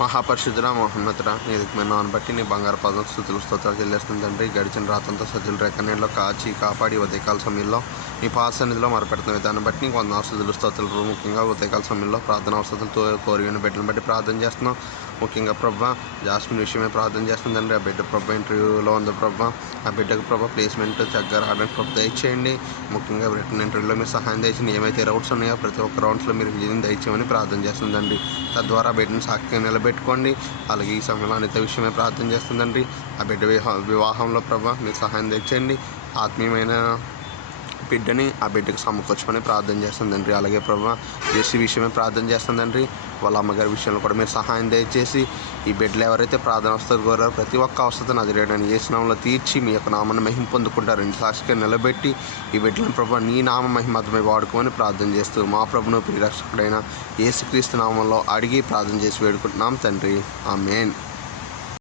మహాపరిశుద్ధుడా, మహోన్నతుడా, నీ దిక్కుమైన నాన్న బట్టి నీ బంగారు పాదం స్తుతులు స్తోత్రాలు చెల్లిస్తుంది తండ్రి. గడిచిన రాత్రంతా సజ్జల రేఖనీలో కాచి కాపాడి ఉదయకాల సమయంలో నీ పాద సన్నిధిలో మొరపెడుతున్న విధానం బట్టి నీకు 100 స్తుతులు స్తోత్రాలు. ముఖ్యంగా ఉదయకాల సమయంలో ప్రార్థన అవసరాలతో కోరిన బిడ్డలను బట్టి ప్రార్థన చేస్తున్నాం. ముఖ్యంగా ప్రభా జాస్మిన్ విషయమే ప్రార్థన చేస్తుందండి. ఆ బిడ్డ ప్రభా ఇంటర్వ్యూలో ఉంది ప్రభా, ఆ బిడ్డకు ప్రభా ప్లేస్మెంట్ చక్కగా రావడానికి ప్రభు దయచేయండి. ముఖ్యంగా రిటర్న్ ఇంటర్వ్యూలో మీరు సహాయం దయచేయండి. ఏమైతే రౌండ్స్ ఉన్నాయో ప్రతి ఒక్క రౌండ్స్లో మీరు విజయం దయచేయమని ప్రార్థన చేస్తుందండి. తద్వారా బిడ్డను సాక్షిగా నిలబెట్టుకోండి. అలాగే ఈ సమయంలో అనిత విషయమే ప్రార్థన చేస్తుందండి. ఆ బిడ్డ వివాహంలో ప్రభా మీరు సహాయం దయచేయండి. ఆత్మీయమైన బిడ్డని ఆ బిడ్డకు సమకూర్చమని ప్రార్థన చేస్తుందండి. అలాగే ప్రభా జెస్సీ విషయమే ప్రార్థన చేస్తుందండి. వాళ్ళ అమ్మగారి విషయంలో కూడా మీరు సహాయం దయచేసి ఈ బిడ్డలు ఎవరైతే ప్రార్థన అవసరం కోరారో ప్రతి ఒక్క అవసరం నజరేయుడైన యేసు నామములో తీర్చి మీ యొక్క నామాన్ని మహిమ పొందుకుంటారని సాక్షిగా నిలబెట్టి ఈ బిడ్డలను ప్రభా నీ నామ మహిమాత్మై వాడుకోమని ప్రార్థన చేస్తూ మా ప్రభును ప్రియరక్షకుడైన యేసుక్రీస్తు నామంలో అడిగి ప్రార్థన చేసి వేడుకుంటున్నాం తండ్రి. ఆమేన్.